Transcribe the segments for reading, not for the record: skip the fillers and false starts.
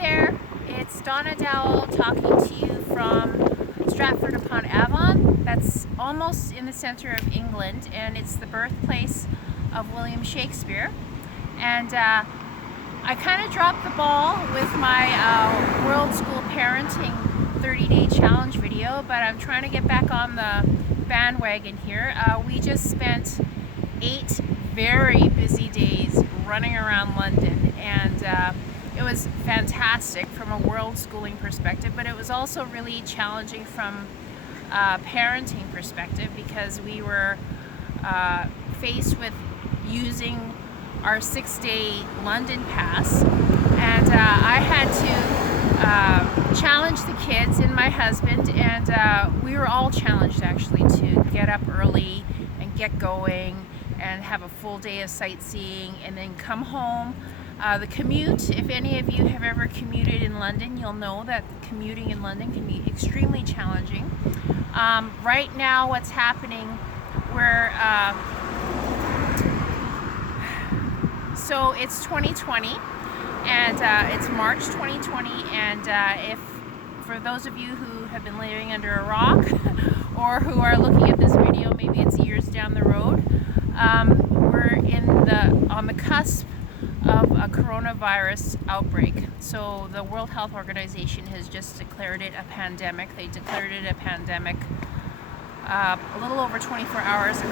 there, it's Donna Dowell talking to you from Stratford Upon Avon. That's almost in the center of England, and it's the birthplace of William Shakespeare. And I kind of dropped the ball with my Worldschool parenting 30-day challenge video, but I'm trying to get back on the bandwagon here. We just spent 8 very busy days running around London, and it was fantastic from a world schooling perspective, but it was also really challenging from a parenting perspective because we were faced with using our 6-day London pass, and I had to challenge the kids and my husband, and we were all challenged actually to get up early and get going and have a full day of sightseeing and then come home. The commute, if any of you have ever commuted in London, you'll know that commuting in London can be extremely challenging. Right now what's happening, so it's 2020 and it's March 2020, and if for those of you who have been living under a rock or who are looking at this video, maybe it's years down the road, we're on the cusp of a coronavirus outbreak. So the World Health Organization has just declared it a pandemic. They declared it a pandemic a little over 24 hours ago.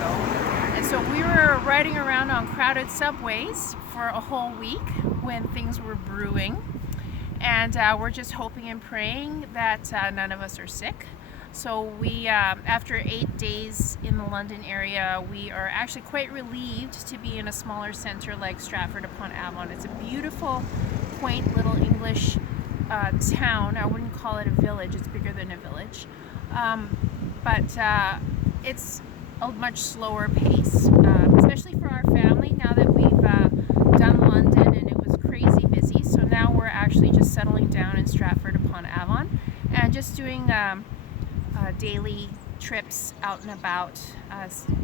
And so we were riding around on crowded subways for a whole week when things were brewing. And we're just hoping and praying that none of us are sick. So we, after 8 days in the London area, we are actually quite relieved to be in a smaller center like Stratford Upon Avon. It's a beautiful, quaint little English town. I wouldn't call it a village, it's bigger than a village. But it's a much slower pace, especially for our family now that we've done London and it was crazy busy. So now we're actually just settling down in Stratford Upon Avon and just doing daily trips out and about,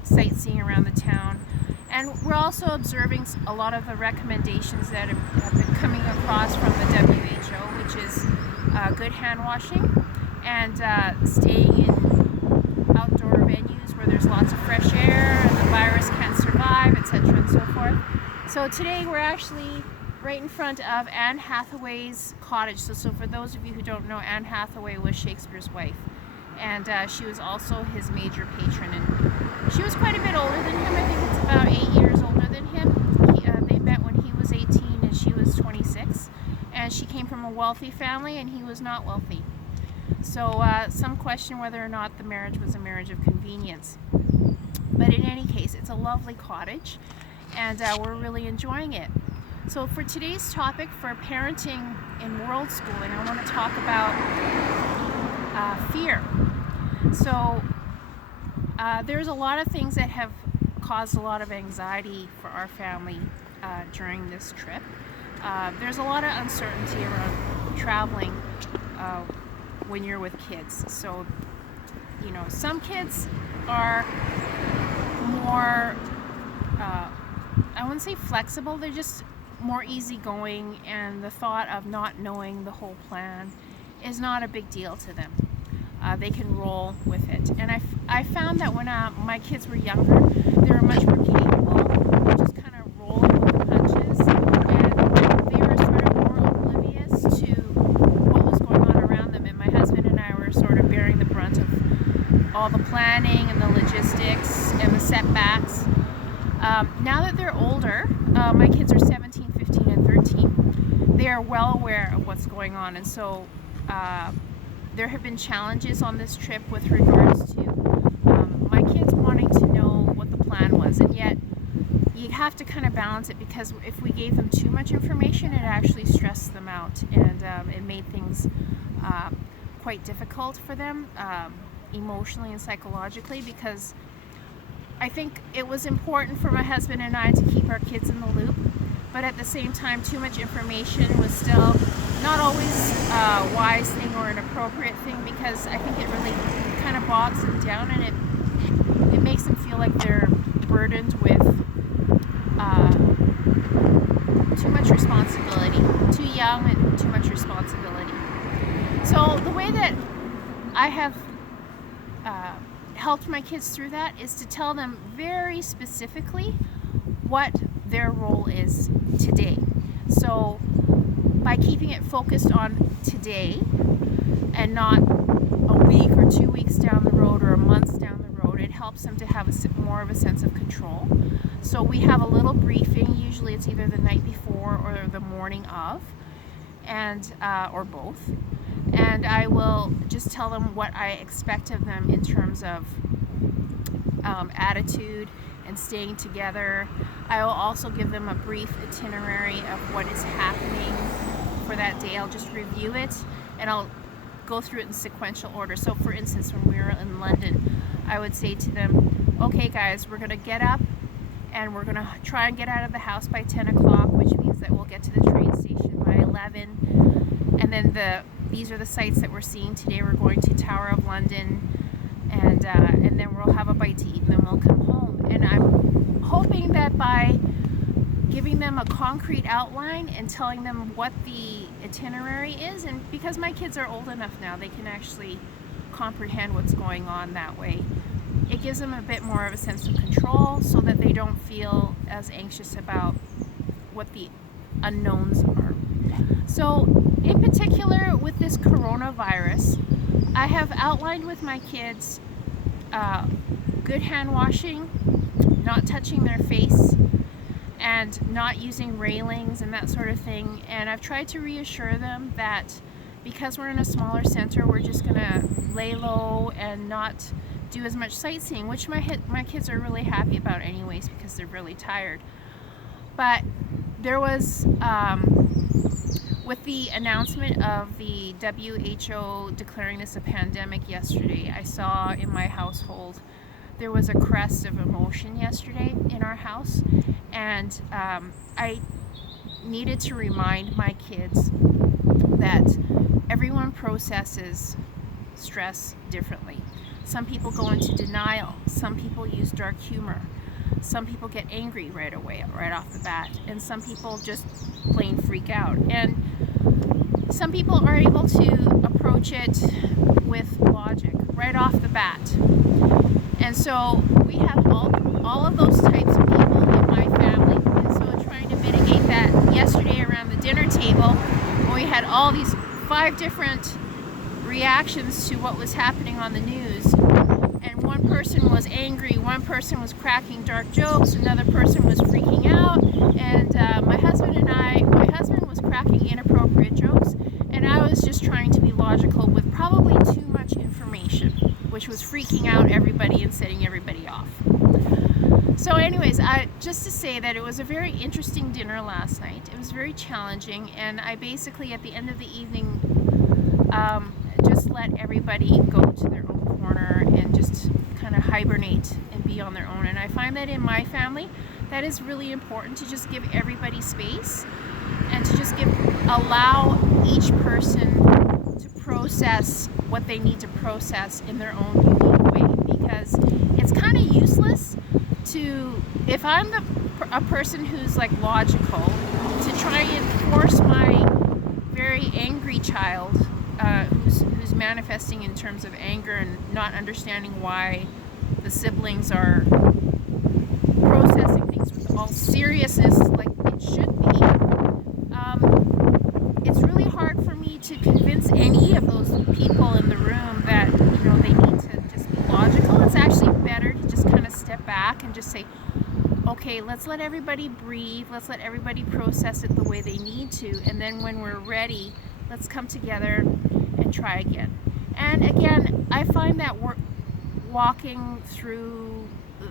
sightseeing around the town. And we're also observing a lot of the recommendations that have been coming across from the WHO, which is good hand washing and staying in outdoor venues where there's lots of fresh air and the virus can survive, etc. and so forth. So today we're actually right in front of Anne Hathaway's cottage. So for those of you who don't know, Anne Hathaway was Shakespeare's wife, and she was also his major patron, and she was quite a bit older than him. I think it's about 8 years older than him. They met when he was 18 and she was 26, and she came from a wealthy family and he was not wealthy. So some question whether or not the marriage was a marriage of convenience. But in any case, it's a lovely cottage, and we're really enjoying it. So for today's topic for parenting in world schooling, I want to talk about fear. So there's a lot of things that have caused a lot of anxiety for our family during this trip. There's a lot of uncertainty around traveling when you're with kids. So, you know, some kids are more, I wouldn't say flexible, they're just more easygoing, and the thought of not knowing the whole plan is not a big deal to them. They can roll with it. And I found that when my kids were younger, they were much more capable of just kind of rolling with the punches, and they were sort of more oblivious to what was going on around them. And my husband and I were sort of bearing the brunt of all the planning and the logistics and the setbacks. Now that they're older, my kids are 17, 15, and 13, they are well aware of what's going on. And so there have been challenges on this trip with regards to my kids wanting to know what the plan was, and yet you have to kind of balance it, because if we gave them too much information, it actually stressed them out, and it made things quite difficult for them emotionally and psychologically, because I think it was important for my husband and I to keep our kids in the loop, but at the same time, too much information was still not always a wise thing or an appropriate thing, because I think it really kind of bogs them down, and it makes them feel like they're burdened with too much responsibility, too young and too much responsibility. So the way that I have helped my kids through that is to tell them very specifically what their role is today. So by keeping it focused on today and not a week or 2 weeks down the road or a month down the road, it helps them to have more of a sense of control. So we have a little briefing. Usually it's either the night before or the morning of, and or both. And I will just tell them what I expect of them in terms of attitude and staying together. I will also give them a brief itinerary of what is happening for that day. I'll just review it and I'll go through it in sequential order. So for instance, when we were in London, I would say to them, okay guys, we're gonna get up and we're gonna try and get out of the house by 10 o'clock, which means that we'll get to the train station by 11. And then these are the sites that we're seeing today. We're going to Tower of London, and then we'll have a bite to eat, and then we'll come home. And I'm hoping that by giving them a concrete outline and telling them what the itinerary is, and because my kids are old enough now, they can actually comprehend what's going on that way. It gives them a bit more of a sense of control so that they don't feel as anxious about what the unknowns are. So in particular with this coronavirus, I have outlined with my kids good hand washing, not touching their face, and not using railings and that sort of thing. And I've tried to reassure them that because we're in a smaller center, we're just gonna lay low and not do as much sightseeing, which my kids are really happy about anyways because they're really tired. But there was, with the announcement of the WHO declaring this a pandemic yesterday, I saw in my household there was a crest of emotion yesterday in our house, and I needed to remind my kids that everyone processes stress differently. Some people go into denial, some people use dark humor, some people get angry right away, right off the bat, and some people just plain freak out. And some people are able to approach it with logic right off the bat. And so we have all of those types of people in my family. And so trying to mitigate that yesterday around the dinner table, when we had all these 5 different reactions to what was happening on the news. And one person was angry, one person was cracking dark jokes, another person was freaking out, and my husband was cracking inappropriate jokes, and I was just trying to be logical with probably too much information, which was freaking out everybody and setting everybody off. So anyways, just to say that it was a very interesting dinner last night. It was very challenging, and I basically at the end of the evening just let everybody go to their own corner and just kind of hibernate and be on their own. And I find that in my family, that is really important, to just give everybody space and to just allow each person to process what they need to process in their own unique way, because it's kind of useless to, if I'm a person who's like logical, to try and force my very angry child who's manifesting in terms of anger and not understanding why the siblings are processing things with all seriousness like it should be. It's really hard for me to convince any of those people in the room that, you know, they need to just be logical. It's actually better to just kind of step back and just say, okay, let's let everybody breathe, let's let everybody process it the way they need to, and then when we're ready, let's come together and try again. And again, I find that we're walking through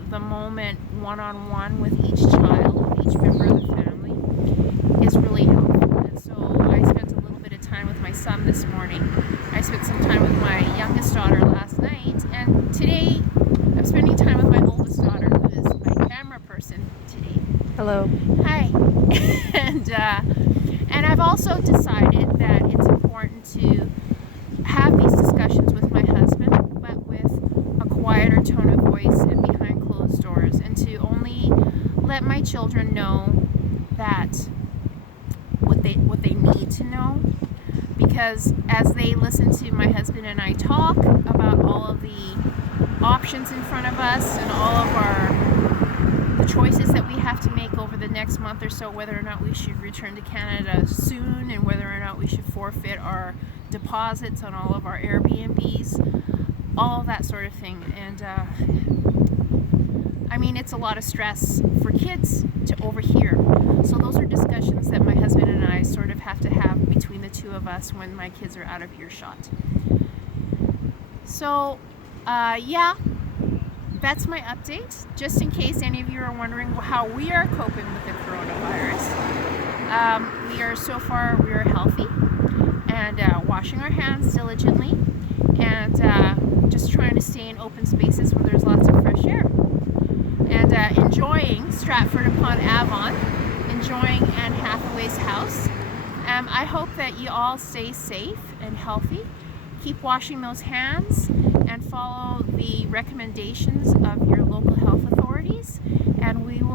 the moment one-on-one with each child, with each member of the family, is really helpful. And so I spent a little bit of time with my son this morning. I spent some time with my youngest daughter last night, and today I'm spending time with my oldest daughter, who is my camera person today. Hello. Hi. And I've also decided that it's important to have these discussions with my husband, but with a quieter tone of voice and behind closed doors, and to only let my children know that what they need to know, because as they listen to my husband and I talk about all of the options in front of us and all of the choices that we have to make over the next month or so, whether or not we should return to Canada soon and whether or not we should forfeit our deposits on all of our Airbnbs, all of that sort of thing. And I mean, it's a lot of stress for kids to overhear. So those are discussions that my husband and I sort of have to have between the two of us when my kids are out of earshot. So yeah, that's my update. Just in case any of you are wondering how we are coping with the coronavirus. We are healthy and washing our hands diligently and just trying to stay in open spaces where there's lots of fresh air. And enjoying Stratford Upon Avon, enjoying Anne Hathaway's house. I hope that you all stay safe and healthy. Keep washing those hands and follow the recommendations of your local health authorities. And we will